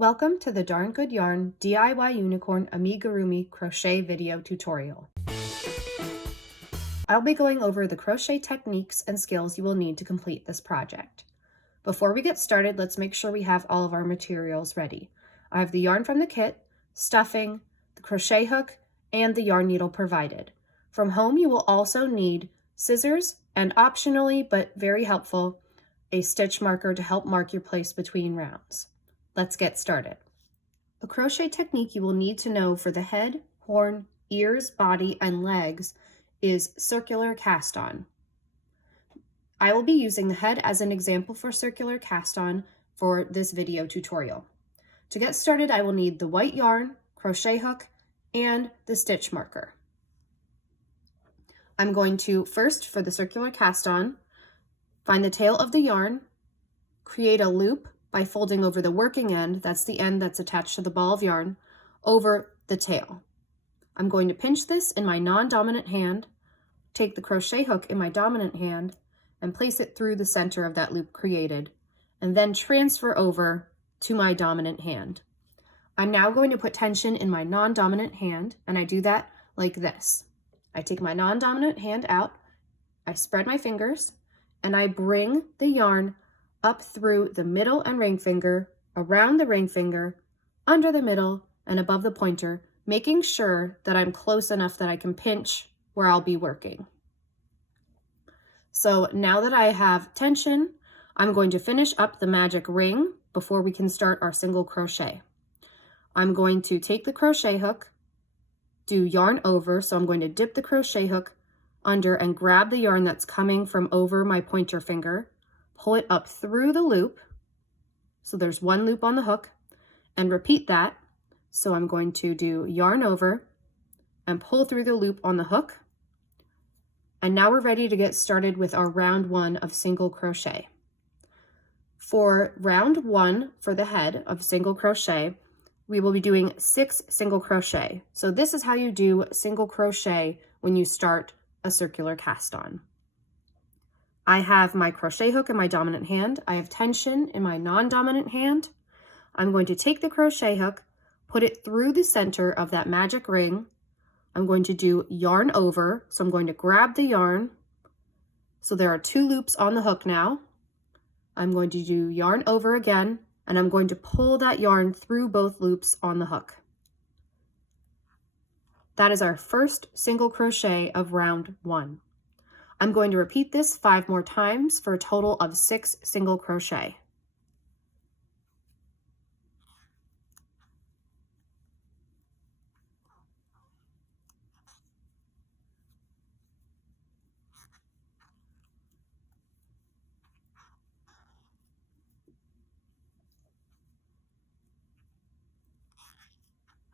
Welcome to the Darn Good Yarn DIY Unicorn Amigurumi crochet video tutorial. I'll be going over the crochet techniques and skills you will need to complete this project. Before we get started, let's make sure we have all of our materials ready. I have the yarn from the kit, stuffing, the crochet hook, and the yarn needle provided. From home, you will also need scissors and optionally, but very helpful, a stitch marker to help mark your place between rounds. Let's get started. A crochet technique you will need to know for the head, horn, ears, body, and legs is circular cast on. I will be using the head as an example for circular cast on for this video tutorial. To get started, I will need the white yarn, crochet hook, and the stitch marker. I'm going to first, for the circular cast on, find the tail of the yarn, create a loop by folding over the working end, that's the end that's attached to the ball of yarn, over the tail. I'm going to pinch this in my non-dominant hand, take the crochet hook in my dominant hand, and place it through the center of that loop created, and then transfer over to my dominant hand. I'm now going to put tension in my non-dominant hand, and I do that like this. I take my non-dominant hand out, I spread my fingers, and I bring the yarn up through the middle and ring finger, around the ring finger, under the middle, and above the pointer, making sure that I'm close enough that I can pinch where I'll be working. So now that I have tension, I'm going to finish up the magic ring before we can start our single crochet. I'm going to take the crochet hook, do yarn over, so I'm going to dip the crochet hook under and grab the yarn that's coming from over my pointer finger, pull it up through the loop, so there's one loop on the hook, and repeat that. So I'm going to do yarn over and pull through the loop on the hook. And now we're ready to get started with our round one of single crochet. For round one for the head of single crochet, we will be doing 6 single crochet. So this is how you do single crochet when you start a circular cast on. I have my crochet hook in my dominant hand. I have tension in my non-dominant hand. I'm going to take the crochet hook, put it through the center of that magic ring. I'm going to do yarn over. So I'm going to grab the yarn. So there are 2 loops on the hook now. I'm going to do yarn over again, and I'm going to pull that yarn through both loops on the hook. That is our first single crochet of round 1. I'm going to repeat this 5 more times for a total of 6 single crochet.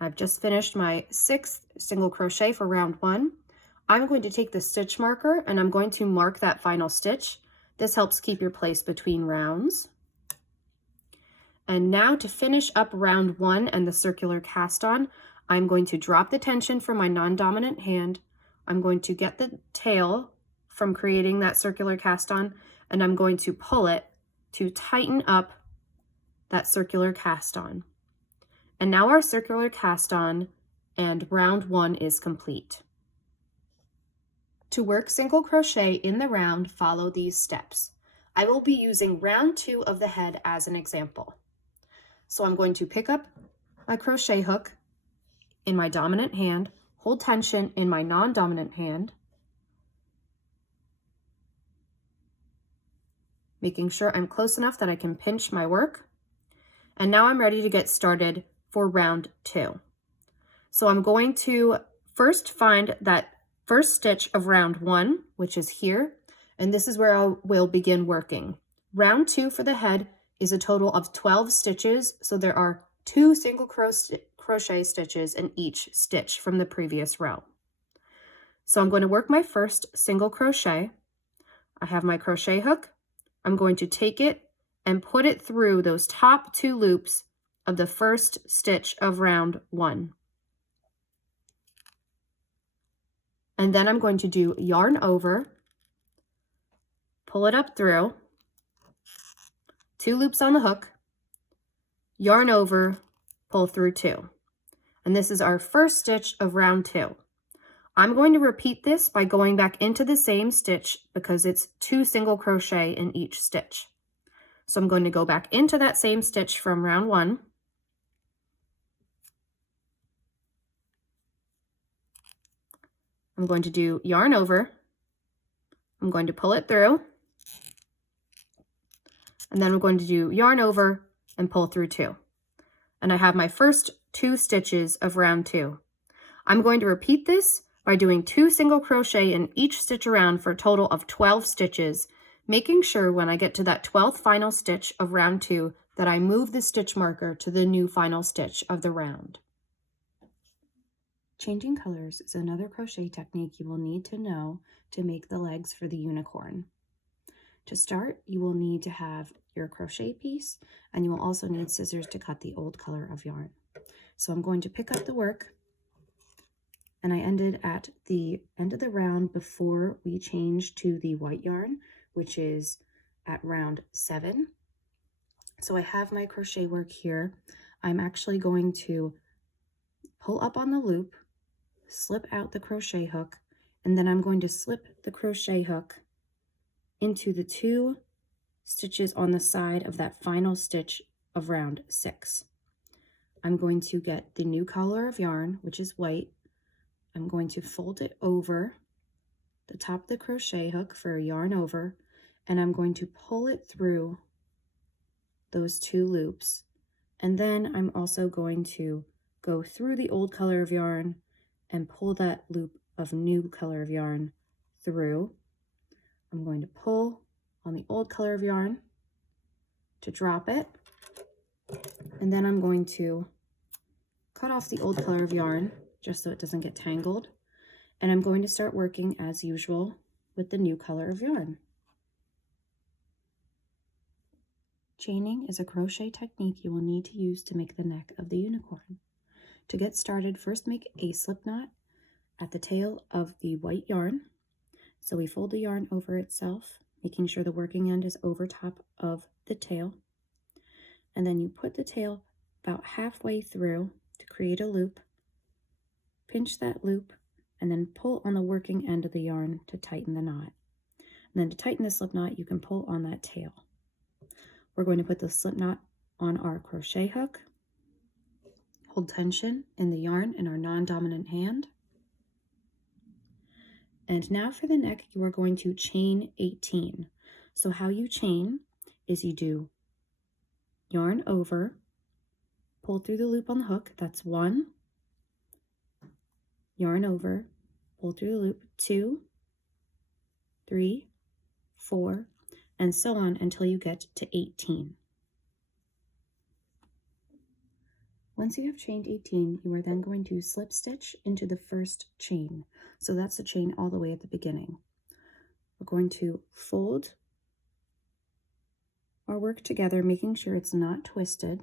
I've just finished my 6th single crochet for round 1. I'm going to take the stitch marker and I'm going to mark that final stitch. This helps keep your place between rounds. And now to finish up round 1 and the circular cast on, I'm going to drop the tension from my non-dominant hand. I'm going to get the tail from creating that circular cast on, and I'm going to pull it to tighten up that circular cast on. And now our circular cast on and round 1 is complete. To work single crochet in the round, follow these steps. I will be using round 2 of the head as an example. So I'm going to pick up my crochet hook in my dominant hand, hold tension in my non-dominant hand, making sure I'm close enough that I can pinch my work. And now I'm ready to get started for round 2. So I'm going to first find that first stitch of round 1, which is here, and this is where I will begin working. Round 2 for the head is a total of 12 stitches, so there are 2 single crochet stitches in each stitch from the previous row. So I'm going to work my first single crochet. I have my crochet hook. I'm going to take it and put it through those top 2 loops of the first stitch of round 1. And then I'm going to do yarn over, pull it up through, 2 loops on the hook, yarn over, pull through 2. And this is our first stitch of round 2. I'm going to repeat this by going back into the same stitch because it's 2 single crochet in each stitch. So I'm going to go back into that same stitch from round 1. I'm going to do yarn over. I'm going to pull it through. And then I'm going to do yarn over and pull through 2. And I have my first 2 stitches of round 2. I'm going to repeat this by doing 2 single crochet in each stitch around for a total of 12 stitches, making sure when I get to that 12th final stitch of round 2 that I move the stitch marker to the new final stitch of the round. Changing colors is another crochet technique you will need to know to make the legs for the unicorn. To start, you will need to have your crochet piece, and you will also need scissors to cut the old color of yarn. So I'm going to pick up the work, and I ended at the end of the round before we change to the white yarn, which is at round 7. So I have my crochet work here. I'm actually going to pull up on the loop, slip out the crochet hook, and then I'm going to slip the crochet hook into the 2 stitches on the side of that final stitch of round 6. I'm going to get the new color of yarn, which is white. I'm going to fold it over the top of the crochet hook for a yarn over, and I'm going to pull it through those 2 loops. And then I'm also going to go through the old color of yarn and pull that loop of new color of yarn through. I'm going to pull on the old color of yarn to drop it, and then I'm going to cut off the old color of yarn just so it doesn't get tangled, and I'm going to start working as usual with the new color of yarn. Chaining is a crochet technique you will need to use to make the neck of the unicorn. To get started, first make a slip knot at the tail of the white yarn. So we fold the yarn over itself, making sure the working end is over top of the tail. And then you put the tail about halfway through to create a loop, pinch that loop, and then pull on the working end of the yarn to tighten the knot. And then to tighten the slip knot, you can pull on that tail. We're going to put the slip knot on our crochet hook, hold tension in the yarn in our non-dominant hand. And now for the neck, you are going to chain 18. So how you chain is you do yarn over, pull through the loop on the hook, that's 1, yarn over, pull through the loop, 2, 3, 4, and so on until you get to 18. Once you have chained 18, you are then going to slip stitch into the first chain. So that's the chain all the way at the beginning. We're going to fold our work together, making sure it's not twisted.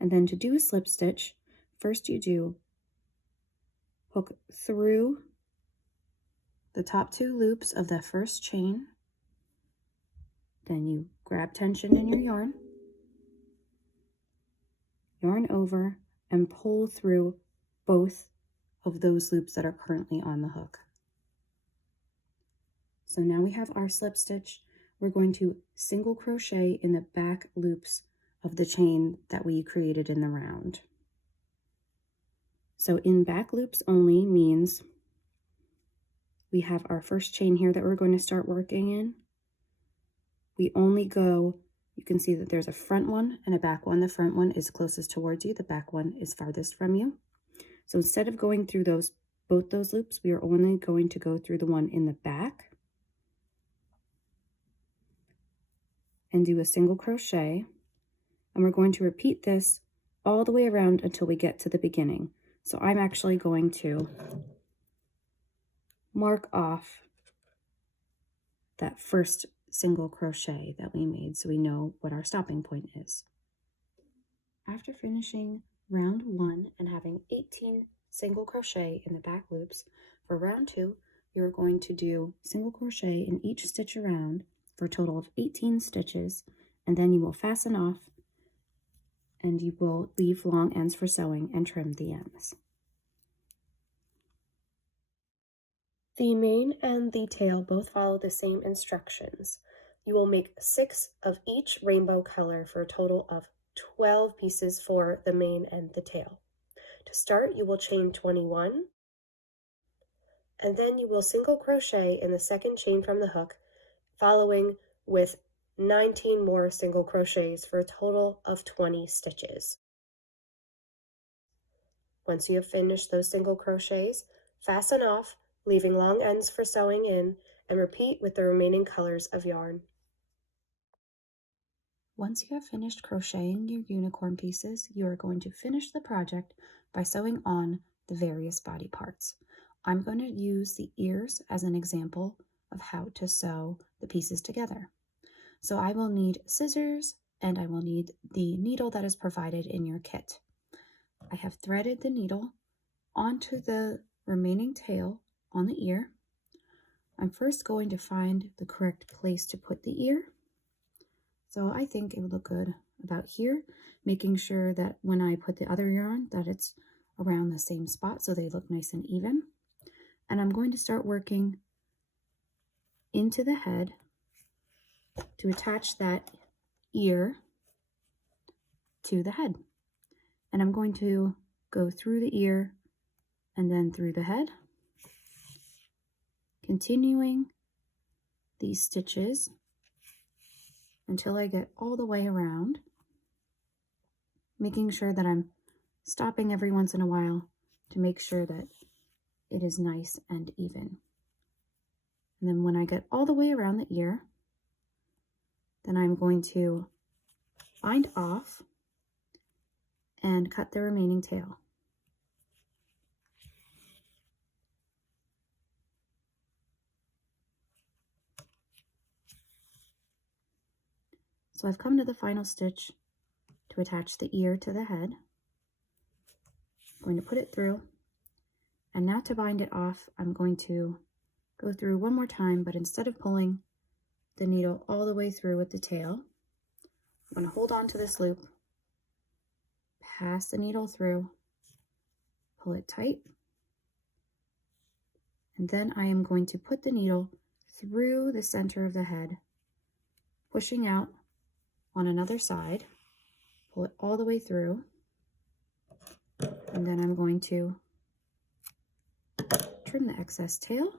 And then to do a slip stitch, first you do hook through the top 2 loops of the first chain. Then you grab tension in your yarn, yarn over, and pull through both of those loops that are currently on the hook. So now we have our slip stitch. We're going to single crochet in the back loops of the chain that we created in the round. So in back loops only means we have our first chain here that we're going to start working in. We only go, you can see that there's a front one and a back one. The front one is closest towards you, the back one is farthest from you. So instead of going through both those loops, we are only going to go through the one in the back and do a single crochet. And we're going to repeat this all the way around until we get to the beginning. So I'm actually going to mark off that first single crochet that we made so we know what our stopping point is. After finishing round 1 and having 18 single crochet in the back loops, for round 2, you're going to do single crochet in each stitch around for a total of 18 stitches, and then you will fasten off and you will leave long ends for sewing and trim the ends. The mane and the tail both follow the same instructions. You will make 6 of each rainbow color for a total of 12 pieces for the mane and the tail. To start, you will chain 21, and then you will single crochet in the second chain from the hook, following with 19 more single crochets for a total of 20 stitches. Once you have finished those single crochets, fasten off, leaving long ends for sewing in, and repeat with the remaining colors of yarn. Once you have finished crocheting your unicorn pieces, you are going to finish the project by sewing on the various body parts. I'm going to use the ears as an example of how to sew the pieces together. So I will need scissors and I will need the needle that is provided in your kit. I have threaded the needle onto the remaining tail on the ear. I'm first going to find the correct place to put the ear. So I think it would look good about here, making sure that when I put the other ear on, that it's around the same spot so they look nice and even. And I'm going to start working into the head to attach that ear to the head. And I'm going to go through the ear and then through the head, continuing these stitches until I get all the way around, making sure that I'm stopping every once in a while to make sure that it is nice and even. And then when I get all the way around the ear, then I'm going to bind off and cut the remaining tail. So I've come to the final stitch to attach the ear to the head. I'm going to put it through, and now to bind it off, I'm going to go through one more time, but instead of pulling the needle all the way through with the tail, I'm going to hold on to this loop, pass the needle through, pull it tight, and then I am going to put the needle through the center of the head, pushing out on another side, pull it all the way through, and then I'm going to trim the excess tail,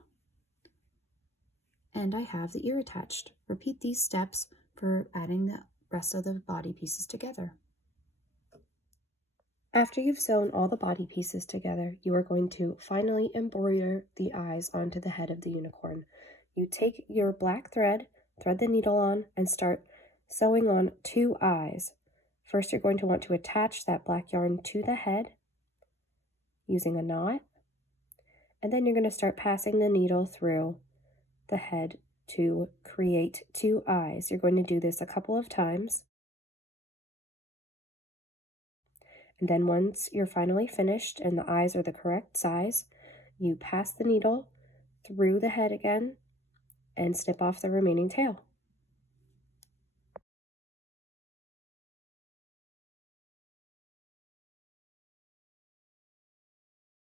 and I have the ear attached. Repeat these steps for adding the rest of the body pieces together. After you've sewn all the body pieces together, you are going to finally embroider the eyes onto the head of the unicorn. You take your black thread, thread the needle on, and start sewing on 2 eyes. First, you're going to want to attach that black yarn to the head using a knot, and then you're going to start passing the needle through the head to create 2 eyes. You're going to do this a couple of times. And then once you're finally finished and the eyes are the correct size, you pass the needle through the head again and snip off the remaining tail.